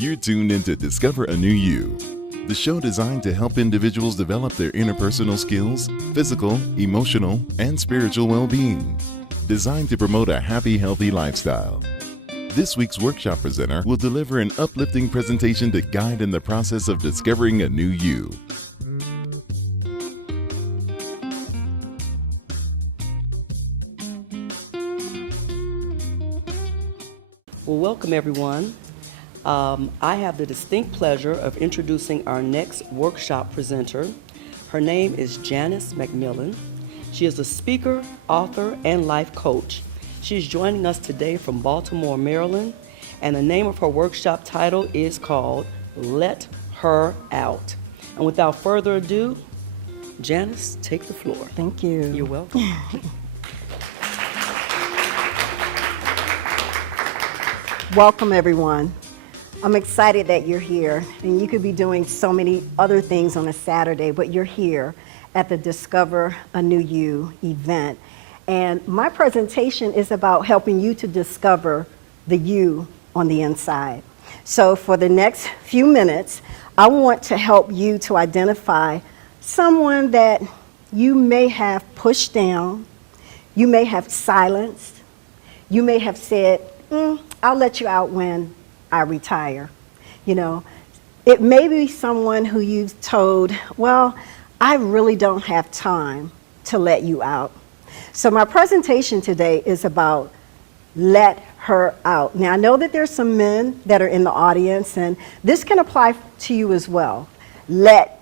You're tuned in to Discover a New You, the show designed to help individuals develop their interpersonal skills, physical, emotional, and spiritual well-being, designed to promote a happy, healthy lifestyle. This week's workshop presenter will deliver an uplifting presentation to guide in the process of discovering a new you. Well, welcome everyone. I have the distinct pleasure of introducing our next workshop presenter. Her name is Janice McMillian. She is a speaker, author, and life coach. She is joining us today from Baltimore, Maryland, and the name of her workshop title is called Let Her Out. And without further ado, Janice, take the floor. Thank you. You're welcome. Welcome, everyone. I'm excited that you're here, and you could be doing so many other things on a Saturday, but you're here at the Discover a New You event. And my presentation is about helping you to discover the you on the inside. So for the next few minutes, I want to help you to identify someone that you may have pushed down, you may have silenced, you may have said, I'll let you out when I retire. You know, it may be someone who you've told, well, I really don't have time to let you out. So my presentation today is about let her out. Now, I know that there's some men that are in the audience, and this can apply to you as well. Let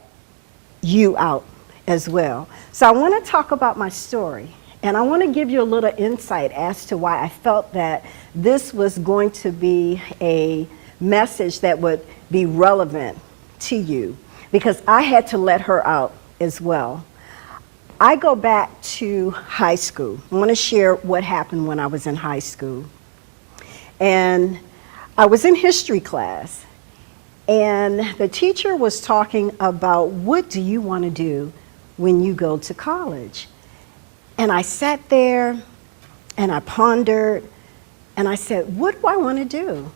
you out as well. So I want to talk about my story. And I want to give you a little insight as to why I felt that this was going to be a message that would be relevant to you, because I had to let her out as well. I go back to high school. I want to share what happened when I was in high school. And I was in history class, and the teacher was talking about what do you want to do when you go to college? And I sat there and I pondered and I said, what do I want to do?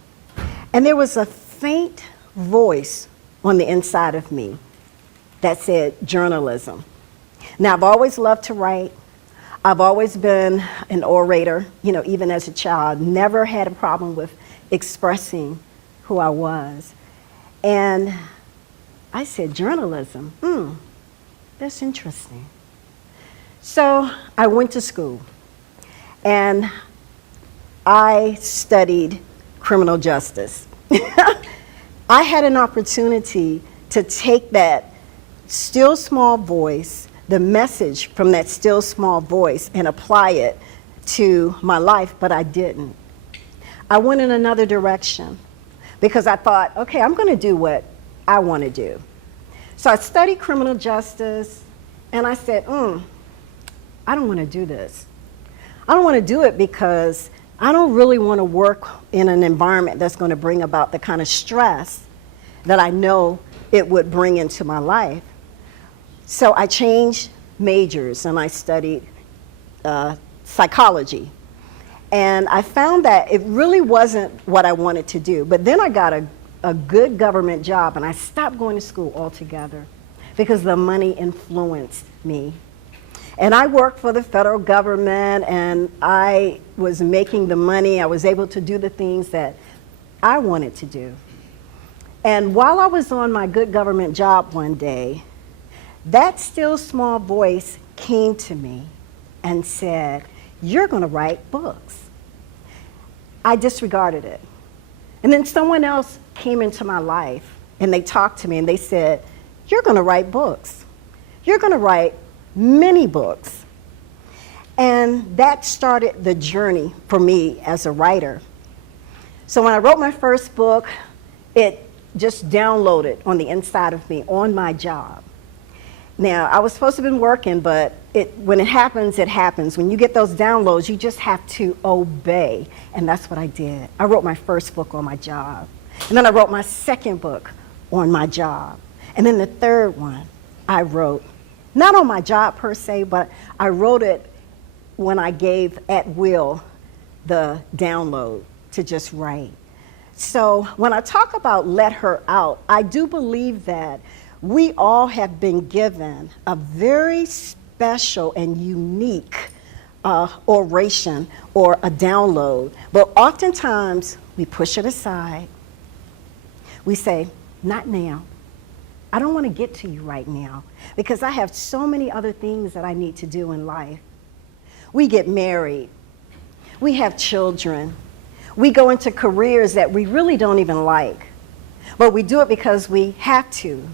And there was a faint voice on the inside of me that said journalism. Now, I've always loved to write. I've always been an orator, you know, even as a child, never had a problem with expressing who I was. And I said, journalism, that's interesting. So I went to school, and I studied criminal justice. I had an opportunity to take that still small voice, the message from that still small voice, and apply it to my life, but I didn't. I went in another direction because I thought, okay, I'm going to do what I want to do. So I studied criminal justice, and I said, I don't want to do this. I don't want to do it because I don't really want to work in an environment that's going to bring about the kind of stress that I know it would bring into my life. So I changed majors and I studied psychology. And I found that it really wasn't what I wanted to do. But then I got a good government job, and I stopped going to school altogether because the money influenced me. And I worked for the federal government, and I was making the money. I was able to do the things that I wanted to do. And while I was on my good government job one day, that still small voice came to me and said, you're going to write books. I disregarded it. And then someone else came into my life, and they talked to me, and they said, you're going to write books. You're going to write many books. And that started the journey for me as a writer. So when I wrote my first book, it just downloaded on the inside of me on my job. Now, I was supposed to have been working, but when it happens, it happens. When you get those downloads, you just have to obey. And that's what I did. I wrote my first book on my job. And then I wrote my second book on my job. And then the third one I wrote, not on my job per se, but I wrote it when I gave at will the download to just write. So when I talk about let her out, I do believe that we all have been given a very special and unique oration or a download, but oftentimes we push it aside. We say, not now. I don't want to get to you right now because I have so many other things that I need to do in life. We get married. We have children. We go into careers that we really don't even like, but we do it because we have to.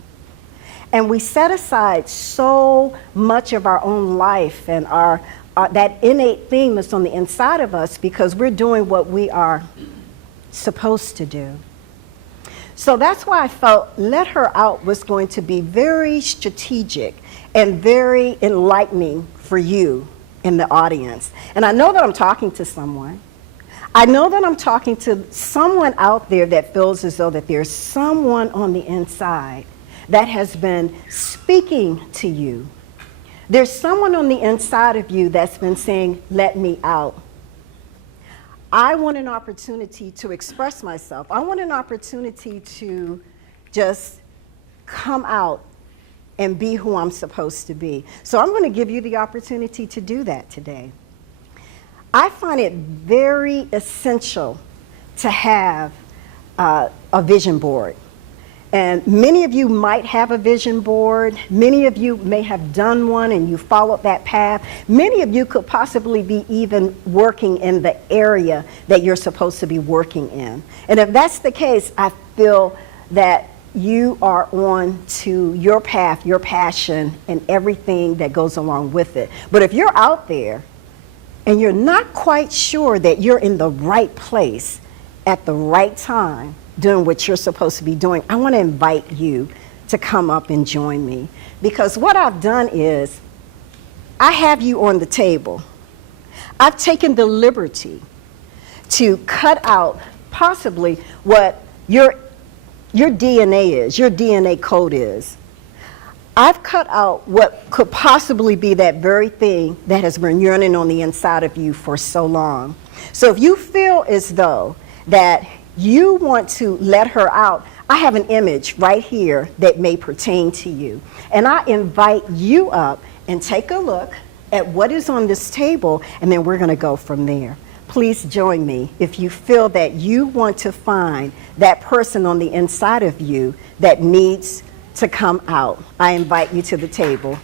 And we set aside so much of our own life and that innate thing that's on the inside of us because we're doing what we are supposed to do. So that's why I felt Let Her Out was going to be very strategic and very enlightening for you in the audience. And I know that I'm talking to someone. I know that I'm talking to someone out there that feels as though that there's someone on the inside that has been speaking to you. There's someone on the inside of you that's been saying, let me out. I want an opportunity to express myself. I want an opportunity to just come out and be who I'm supposed to be. So I'm going to give you the opportunity to do that today. I find it very essential to have a vision board. And many of you might have a vision board. Many of you may have done one and you followed that path. Many of you could possibly be even working in the area that you're supposed to be working in. And if that's the case, I feel that you are on to your path, your passion, and everything that goes along with it. But if you're out there and you're not quite sure that you're in the right place at the right time, doing what you're supposed to be doing, I want to invite you to come up and join me. Because what I've done is, I have you on the table. I've taken the liberty to cut out possibly what your DNA is, your DNA code is. I've cut out what could possibly be that very thing that has been yearning on the inside of you for so long. So if you feel as though that you want to let her out, I have an image right here that may pertain to you. And I invite you up and take a look at what is on this table, and then we're going to go from there. Please join me if you feel that you want to find that person on the inside of you that needs to come out. I invite you to the table.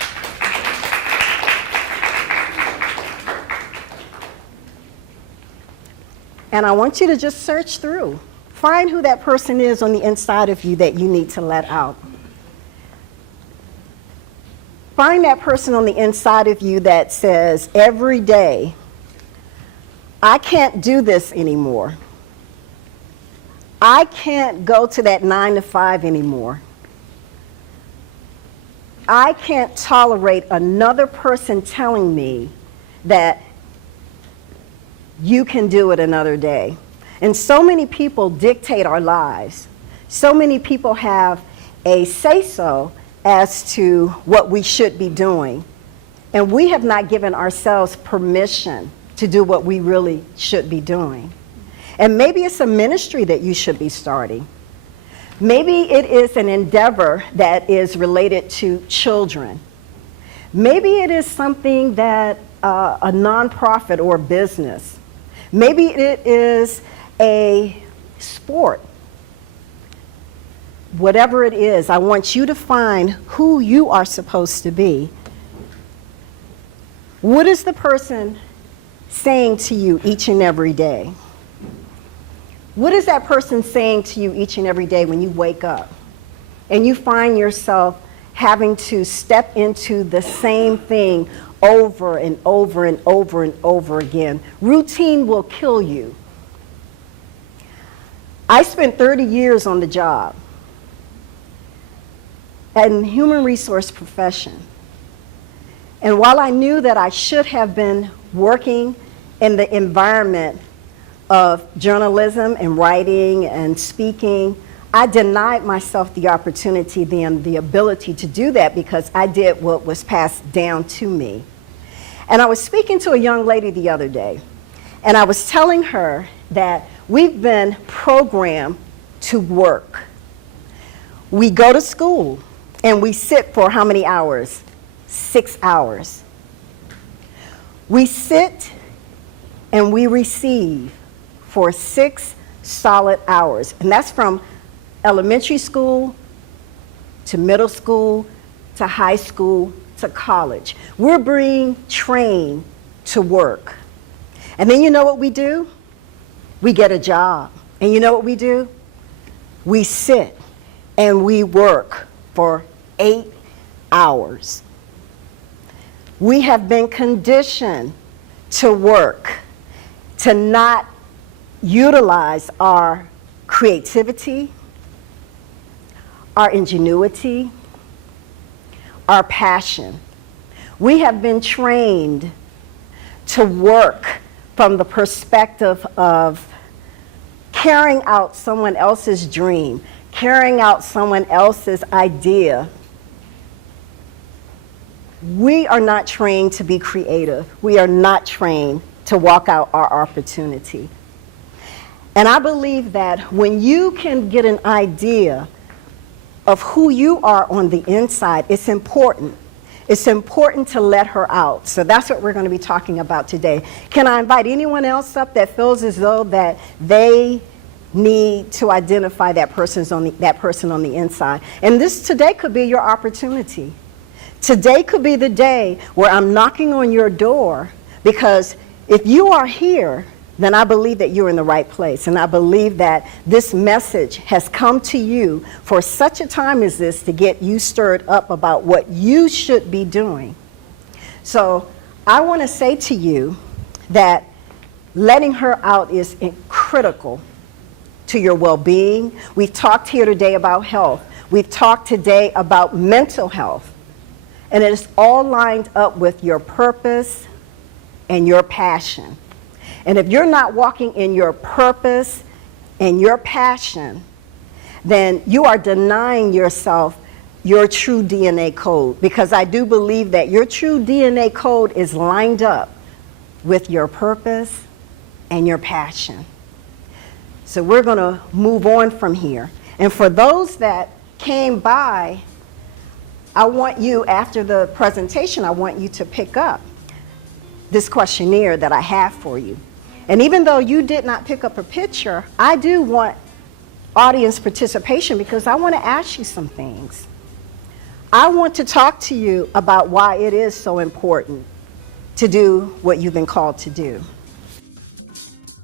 And I want you to just search through. Find who that person is on the inside of you that you need to let out. Find that person on the inside of you that says, every day, I can't do this anymore. I can't go to that 9 to 5 anymore. I can't tolerate another person telling me that you can do it another day. And so many people dictate our lives. So many people have a say-so as to what we should be doing. And we have not given ourselves permission to do what we really should be doing. And maybe it's a ministry that you should be starting. Maybe it is an endeavor that is related to children. Maybe it is something that a nonprofit or business. Maybe it is a sport. Whatever it is, I want you to find who you are supposed to be. What is the person saying to you each and every day? What is that person saying to you each and every day when you wake up and you find yourself having to step into the same thing over and over and over and over again? Routine will kill you. I spent 30 years on the job in the human resource profession. And while I knew that I should have been working in the environment of journalism and writing and speaking, I denied myself the opportunity and the ability to do that because I did what was passed down to me. And I was speaking to a young lady the other day, and I was telling her that We've been programmed to work. We go to school and we sit for how many hours? 6 hours. We sit and we receive for 6 solid hours. And that's from elementary school to middle school to high school to college. We're being trained to work. And then you know what we do? We get a job. And you know what we do? We sit and we work for 8 hours. We have been conditioned to work, to not utilize our creativity, our ingenuity, our passion. We have been trained to work from the perspective of carrying out someone else's dream, carrying out someone else's idea. We are not trained to be creative. We are not trained to walk out our opportunity. And I believe that when you can get an idea of who you are on the inside, it's important. It's important to let her out. So that's what we're going to be talking about today. Can I invite anyone else up that feels as though that they need to identify that person on the inside? And this today could be your opportunity. Today could be the day where I'm knocking on your door, because if you are here, then I believe that you're in the right place. And I believe that this message has come to you for such a time as this to get you stirred up about what you should be doing. So I want to say to you that letting her out is critical to your well-being. We've talked here today about health. We've talked today about mental health. And it is all lined up with your purpose and your passion. And if you're not walking in your purpose and your passion, then you are denying yourself your true DNA code. Because I do believe that your true DNA code is lined up with your purpose and your passion. So we're going to move on from here. And for those that came by, I want you, after the presentation, I want you to pick up this questionnaire that I have for you. And even though you did not pick up a picture, I do want audience participation, because I want to ask you some things. I want to talk to you about why it is so important to do what you've been called to do.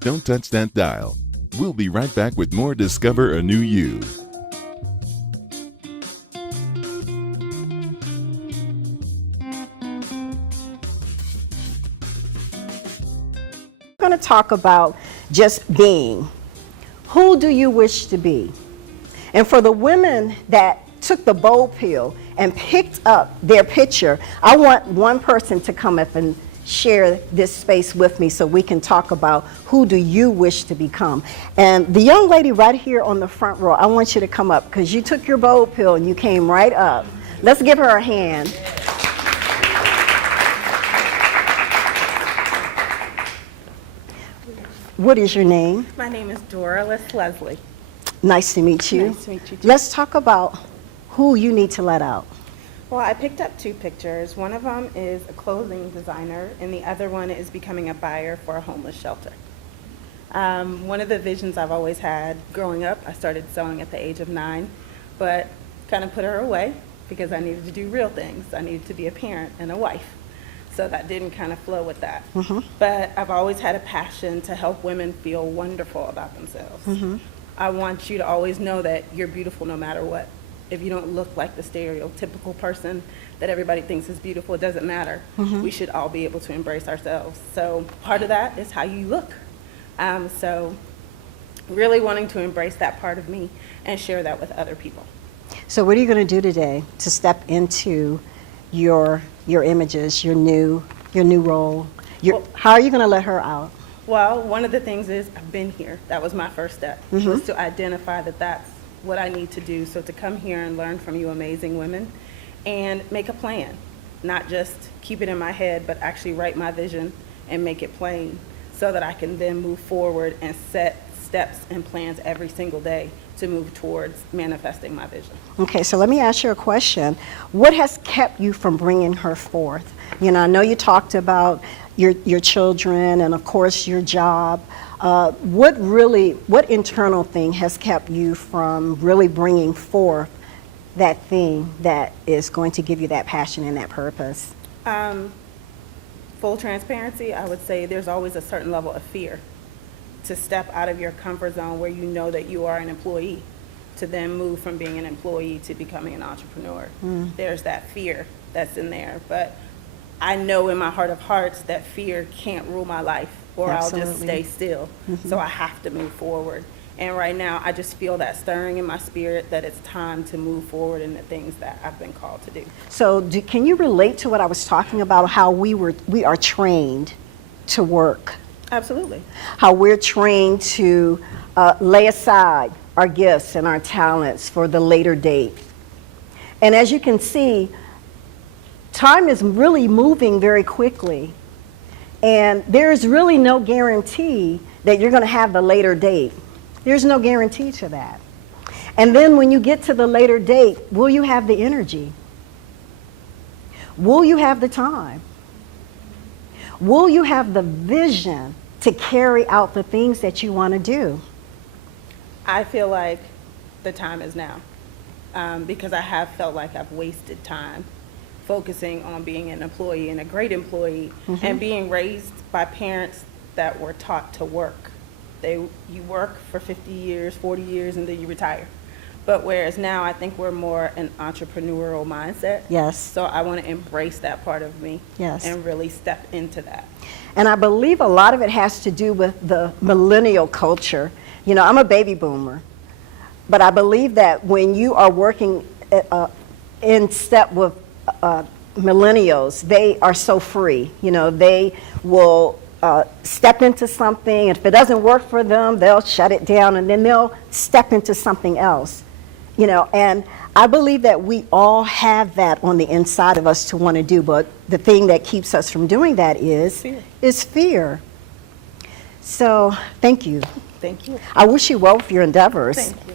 Don't touch that dial. We'll be right back with more Discover a New You. We're going to talk about just being. Who do you wish to be? And for the women that took the bold pill and picked up their picture, I want one person to come up and share this space with me so we can talk about who do you wish to become. And the young lady right here on the front row, I want you to come up because you took your bold pill and you came right up. Let's give her a hand. What is your name? My name is Doralis Leslie. Nice to meet you. Nice to meet you too. Let's talk about who you need to let out. Well, I picked up 2 pictures. One of them is a clothing designer, and the other one is becoming a buyer for a homeless shelter. One of the visions I've always had growing up, I started sewing at the age of 9, but kind of put her away because I needed to do real things. I needed to be a parent and a wife. So that didn't kind of flow with that. Mm-hmm. But I've always had a passion to help women feel wonderful about themselves. Mm-hmm. I want you to always know that you're beautiful no matter what. If you don't look like the stereotypical person that everybody thinks is beautiful, it doesn't matter. Mm-hmm. We should all be able to embrace ourselves. So part of that is how you look. So really wanting to embrace that part of me and share that with other people. So what are you going to do today to step into your images, your new role? How are you going to let her out? Well, one of the things is I've been here. That was my first step, was to identify that that's what I need to do. So to come here and learn from you amazing women and make a plan, not just keep it in my head, but actually write my vision and make it plain so that I can then move forward and set steps and plans every single day to move towards manifesting my vision. Okay, so let me ask you a question. What has kept you from bringing her forth? You know, I know you talked about your children and, of course, your job. What internal thing has kept you from really bringing forth that thing that is going to give you that passion and that purpose? Full transparency, I would say there's always a certain level of fear to step out of your comfort zone where you know that you are an employee, to then move from being an employee to becoming an entrepreneur. There's that fear that's in there, but I know in my heart of hearts that fear can't rule my life, or Absolutely. I'll just stay still. So I have to move forward. And right now, I just feel that stirring in my spirit that it's time to move forward in the things that I've been called to do. So can you relate to what I was talking about, how we are trained to work? Absolutely. How we're trained to lay aside our gifts and our talents for the later date. And as you can see, time is really moving very quickly. And there's really no guarantee that you're going to have the later date. There's no guarantee to that. And then when you get to the later date, will you have the energy? Will you have the time? Will you have the vision to carry out the things that you want to do? I feel like the time is now, because I have felt like I've wasted time focusing on being an employee and a great employee, and being raised by parents that were taught to work. You work for 50 years, 40 years, and then you retire. But whereas now I think we're more an entrepreneurial mindset. Yes. So I want to embrace that part of me. Yes. And really step into that. And I believe a lot of it has to do with the millennial culture. You know, I'm a baby boomer, but I believe that when you are working in step with millennials, they are so free. You know, they will step into something, and if it doesn't work for them, they'll shut it down, and then they'll step into something else. You know, and I believe that we all have that on the inside of us to want to do, but the thing that keeps us from doing that is fear. So, thank you. Thank you. I wish you well with your endeavors. Thank you.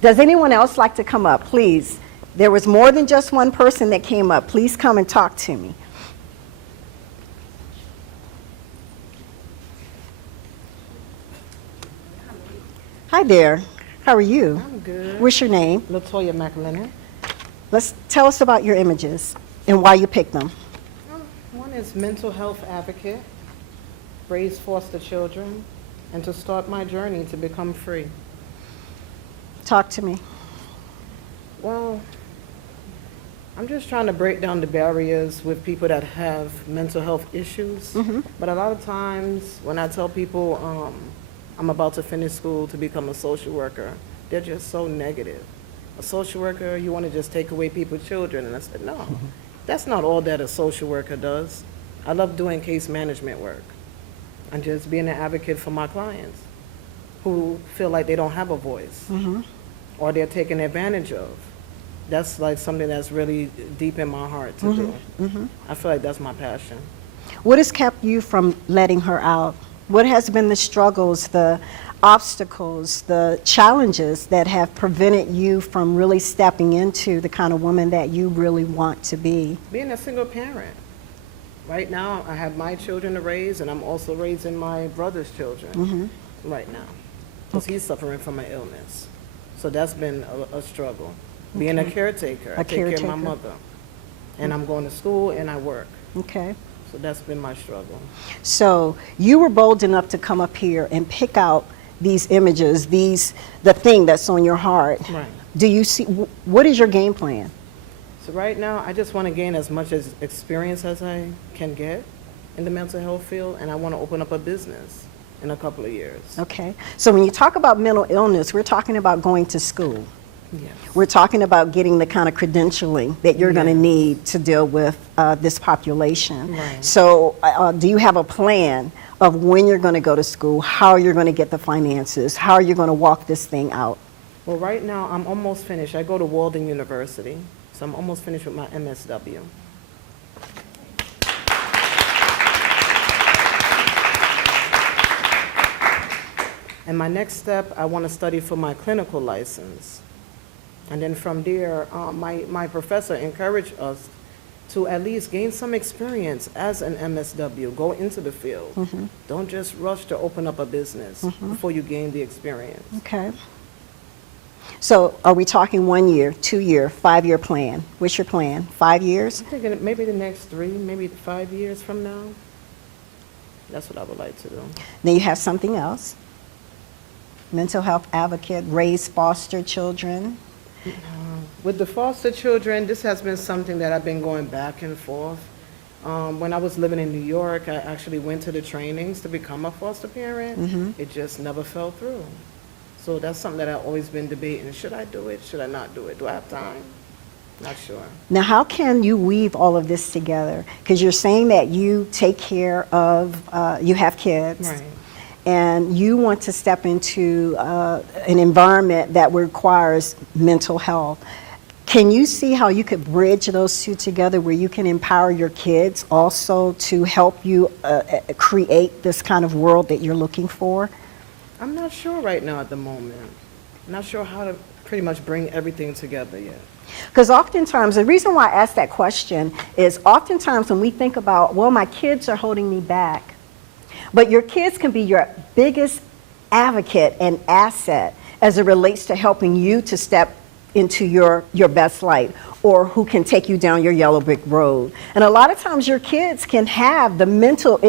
Does anyone else like to come up? Please. There was more than just one person that came up. Please come and talk to me. Hi there. How are you? I'm good. What's your name? Latoya McMillian. Tell us about your images and why you picked them. One is mental health advocate, raise foster children, and to start my journey to become free. Talk to me. Well, I'm just trying to break down the barriers with people that have mental health issues. But a lot of times when I tell people I'm about to finish school to become a social worker, they're just so negative. A social worker, you want to just take away people's children. And I said, no, that's not all that a social worker does. I love doing case management work and just being an advocate for my clients who feel like they don't have a voice or they're taken advantage of. That's like something that's really deep in my heart to do. I feel like that's my passion. What has kept you from letting her out? What has been the struggles, the obstacles, the challenges that have prevented you from really stepping into the kind of woman that you really want to be? Being a single parent. Right now, I have my children to raise, and I'm also raising my brother's children right now, because he's suffering from an illness. So that's been a struggle. Being a caretaker, I take care of my mother, and I'm going to school and I work. Okay. So that's been my struggle. So you were bold enough to come up here and pick out these images, the thing that's on your heart. Right. Do you see, what is your game plan? So right now, I just want to gain as much experience as I can get in the mental health field, and I want to open up a business in a couple of years. Okay. So when you talk about mental illness, we're talking about going to school. Yes. We're talking about getting the kind of credentialing that you're going to need to deal with this population. Right. So do you have a plan of when you're going to go to school, how you're going to get the finances, how you're going to walk this thing out? Well, right now, I'm almost finished. I go to Walden University, so I'm almost finished with my MSW. And my next step, I want to study for my clinical license. And then from there, my professor encouraged us to at least gain some experience as an MSW, go into the field. Don't just rush to open up a business before you gain the experience. Okay. So are we talking 1 year, 2 year, 5 year plan? What's your plan? 5 years? I'm thinking maybe the next 3, maybe 5 years from now. That's what I would like to do. Then you have something else. Mental health advocate, raise foster children. With the foster children, this has been something that I've been going back and forth. When I was living in New York, I actually went to the trainings to become a foster parent. It just never fell through. So that's something that I've always been debating. Should I do it? Should I not do it? Do I have time? Not sure. Now, how can you weave all of this together? Because you're saying that you take care of, you have kids. Right. And you want to step into an environment that requires mental health. Can you see how you could bridge those two together where you can empower your kids also to help you create this kind of world that you're looking for? I'm not sure right now at the moment. I'm not sure how to pretty much bring everything together yet. Because oftentimes, the reason why I ask that question is oftentimes when we think about, well, my kids are holding me back, but your kids can be your biggest advocate and asset as it relates to helping you to step into your best light, or who can take you down your yellow brick road. And a lot of times your kids can have the mental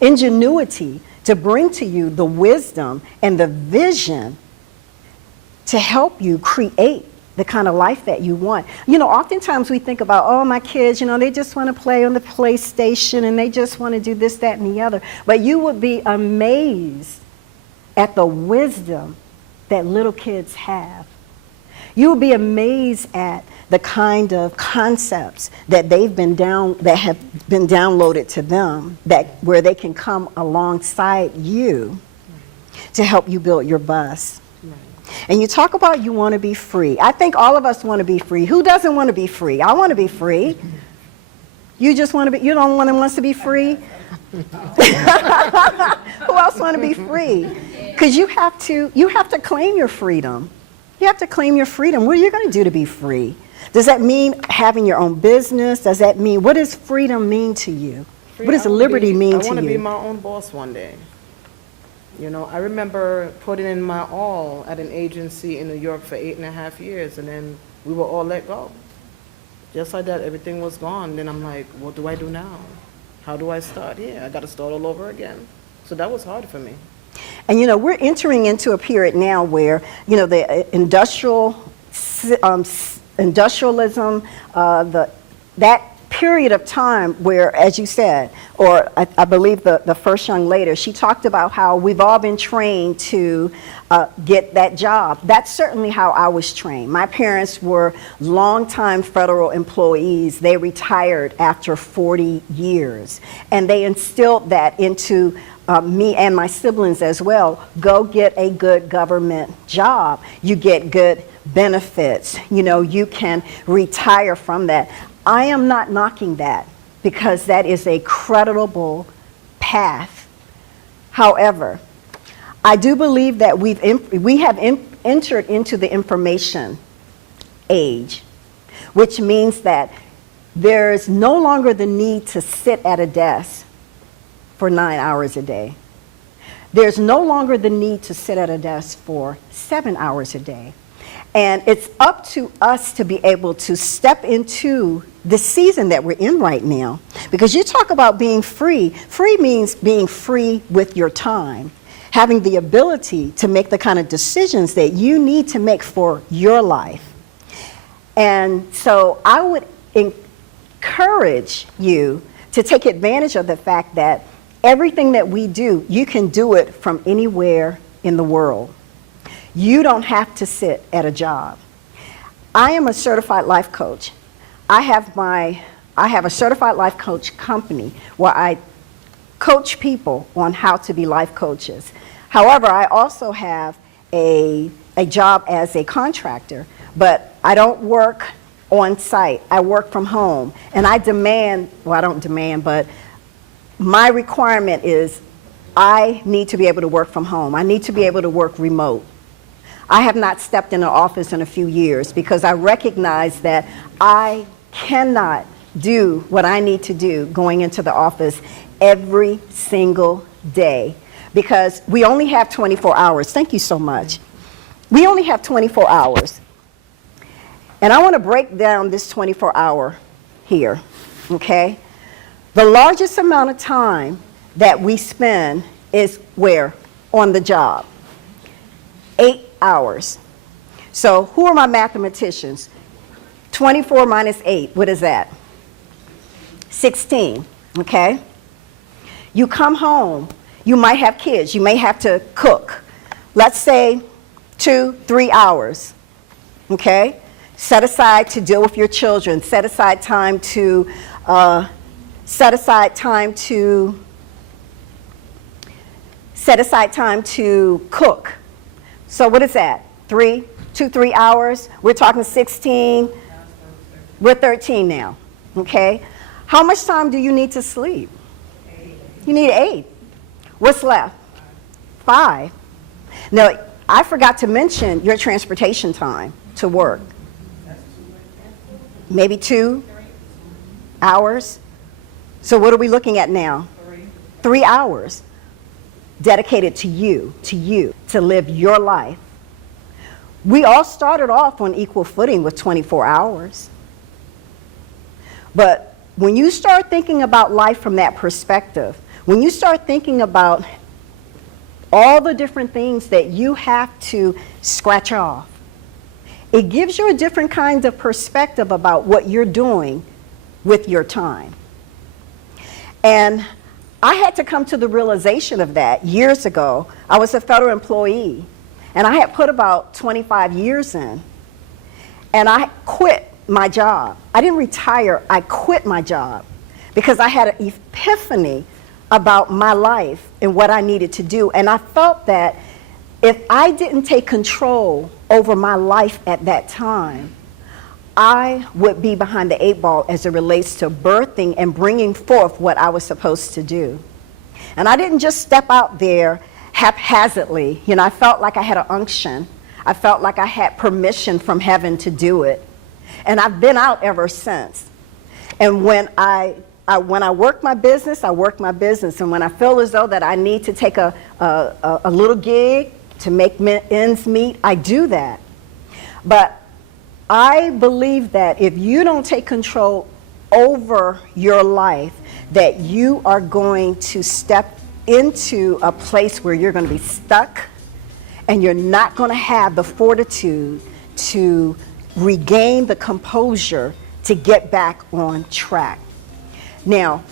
ingenuity to bring to you the wisdom and the vision to help you create the kind of life that you want. You know, oftentimes we think about, oh, my kids, you know, they just want to play on the PlayStation and they just want to do this, that, and the other. But you would be amazed at the wisdom that little kids have. You would be amazed at the kind of concepts that that have been downloaded to them, that where they can come alongside you to help you build your bus. And you talk about you want to be free. I think all of us want to be free. Who doesn't want to be free? I want to be free. You just want to be, you don't want wants to be free? Who else want to be free? Because you have to claim your freedom. You have to claim your freedom. What are you going to do to be free? Does that mean having your own business? Does that mean, what does freedom mean to you? What does liberty mean to you? I want to be my own boss one day. You know, I remember putting in my all at an agency in New York for 8.5 years, and then we were all let go. Just like that, everything was gone. Then I'm like, what do I do now? How do I start here? I got to start all over again. So that was hard for me. And you know, we're entering into a period now where, you know, the industrialism, that period of time where, as you said, or I believe the first young lady, she talked about how we've all been trained to get that job. That's certainly how I was trained. My parents were longtime federal employees. They retired after 40 years. And they instilled that into me and my siblings as well. Go get a good government job. You get good benefits. You know, you can retire from that. I am not knocking that because that is a creditable path. However, I do believe that we have entered into the information age, which means that there is no longer the need to sit at a desk for 9 hours a day. There's no longer the need to sit at a desk for 7 hours a day. And it's up to us to be able to step into the season that we're in right now. Because you talk about being free. Free means being free with your time, having the ability to make the kind of decisions that you need to make for your life. And so I would encourage you to take advantage of the fact that everything that we do, you can do it from anywhere in the world. You don't have to sit at a job. I am a certified life coach. I have a certified life coach company where I coach people on how to be life coaches. However, I also have a job as a contractor, but I don't work on site. I work from home. And I don't demand, but my requirement is I need to be able to work from home. I need to be able to work remote. I have not stepped in an office in a few years because I recognize that I cannot do what I need to do going into the office every single day because we only have 24 hours. Thank you so much. We only have 24 hours. And I want to break down this 24-hour here, okay? The largest amount of time that we spend is where? On the job. 8 hours. So who are my mathematicians? 24 minus 8, what is that? 16, okay? You come home, you might have kids, you may have to cook. Let's say 2-3 hours, okay? Set aside to deal with your children, set aside time to cook. So what is that? 2-3 hours. We're talking 16. We're 13 now. Okay. How much time do you need to sleep? 8. You need 8. What's left? 5. Now, I forgot to mention your transportation time to work. Maybe 2 hours. So what are we looking at now? 3 hours dedicated to you, to live your life. We all started off on equal footing with 24 hours. But when you start thinking about life from that perspective, when you start thinking about all the different things that you have to scratch off, it gives you a different kind of perspective about what you're doing with your time. And I had to come to the realization of that years ago. I was a federal employee, and I had put about 25 years in, and I quit my job. I didn't retire, I quit my job because I had an epiphany about my life and what I needed to do. And I felt that if I didn't take control over my life at that time, I would be behind the 8 ball as it relates to birthing and bringing forth what I was supposed to do. And I didn't just step out there haphazardly. You know, I felt like I had an unction. I felt like I had permission from heaven to do it. And I've been out ever since. And when I work my business, I work my business. And when I feel as though that I need to take a little gig to make ends meet, I do that. But I believe that if you don't take control over your life, that you are going to step into a place where you're going to be stuck and you're not going to have the fortitude to regain the composure to get back on track. Now,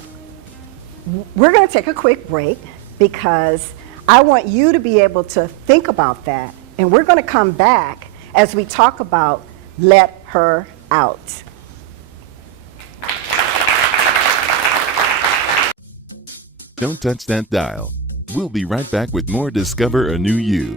we're going to take a quick break because I want you to be able to think about that, and we're going to come back as we talk about Let Her Out. Don't touch that dial. We'll be right back with more Discover a New You.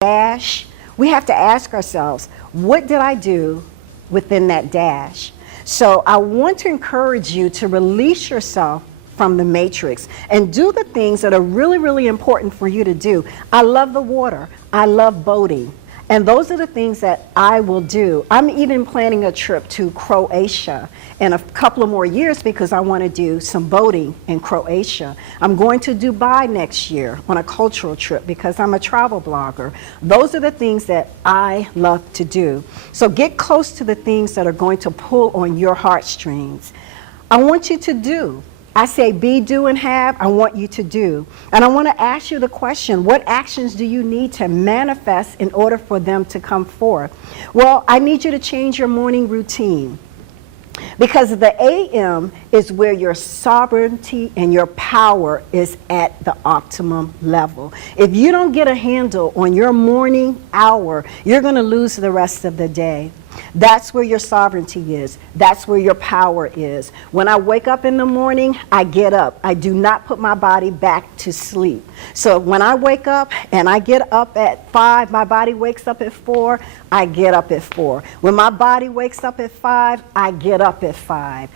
Dash, we have to ask ourselves, what did I do within that dash? So I want to encourage you to release yourself from the matrix and do the things that are really, really important for you to do. I love the water. I love boating. And those are the things that I will do. I'm even planning a trip to Croatia in a couple of more years because I want to do some boating in Croatia. I'm going to Dubai next year on a cultural trip because I'm a travel blogger. Those are the things that I love to do. So get close to the things that are going to pull on your heartstrings. I want you to do. I say be, do, and have. I want you to do. And I want to ask you the question, what actions do you need to manifest in order for them to come forth? Well, I need you to change your morning routine because the AM is where your sovereignty and your power is at the optimum level. If you don't get a handle on your morning hour, you're going to lose the rest of the day. That's where your sovereignty is. That's where your power is. When I wake up in the morning, I get up. I do not put my body back to sleep. So when I wake up and I get up at 5, my body wakes up at 4, I get up at 4. When my body wakes up at 5, I get up at 5.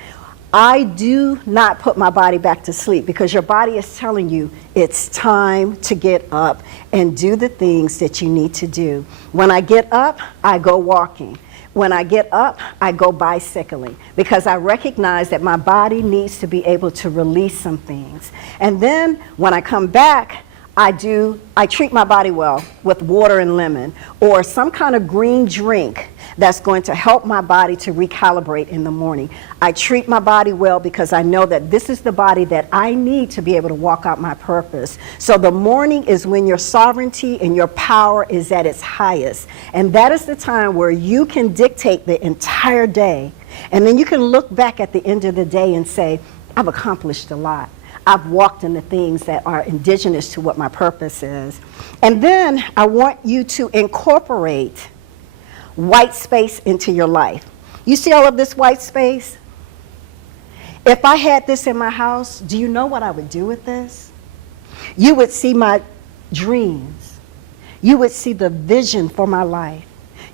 I do not put my body back to sleep because your body is telling you it's time to get up and do the things that you need to do. When I get up, I go walking. When I get up, I go bicycling because I recognize that my body needs to be able to release some things. And then when I come back, I treat my body well with water and lemon or some kind of green drink that's going to help my body to recalibrate in the morning. I treat my body well because I know that this is the body that I need to be able to walk out my purpose. So the morning is when your sovereignty and your power is at its highest. And that is the time where you can dictate the entire day. And then you can look back at the end of the day and say, I've accomplished a lot. I've walked in the things that are indigenous to what my purpose is. And then I want you to incorporate white space into your life. You see all of this white space? If I had this in my house, do you know what I would do with this? You would see my dreams. You would see the vision for my life.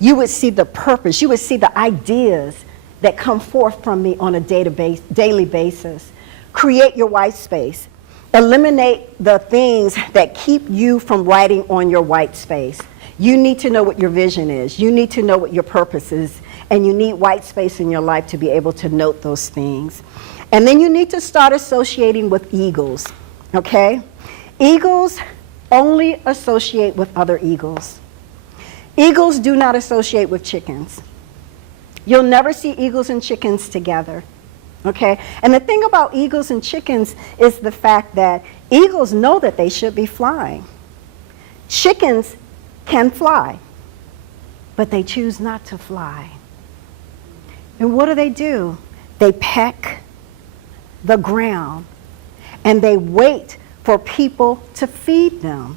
You would see the purpose. You would see the ideas that come forth from me on a daily basis. Create your white space. Eliminate the things that keep you from writing on your white space. You need to know what your vision is. You need to know what your purpose is. And you need white space in your life to be able to note those things. And then you need to start associating with eagles, okay? Eagles only associate with other eagles. Eagles do not associate with chickens. You'll never see eagles and chickens together. Okay? And the thing about eagles and chickens is the fact that eagles know that they should be flying. Chickens can fly, but they choose not to fly. And what do? They peck the ground and they wait for people to feed them.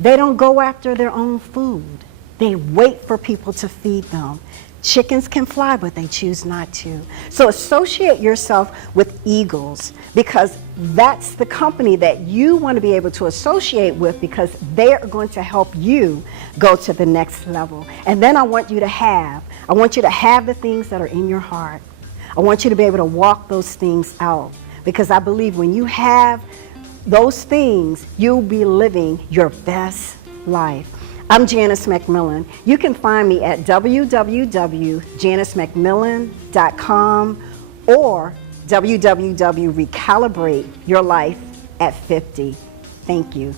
They don't go after their own food. They wait for people to feed them. Chickens can fly, but they choose not to. So associate yourself with eagles because that's the company that you want to be able to associate with because they are going to help you go to the next level. And then I want you to have the things that are in your heart. I want you to be able to walk those things out because I believe when you have those things, you'll be living your best life. I'm Janice McMillian. You can find me at www.janicemcmillian.com or www.recalibrateyourlife@50. Thank you.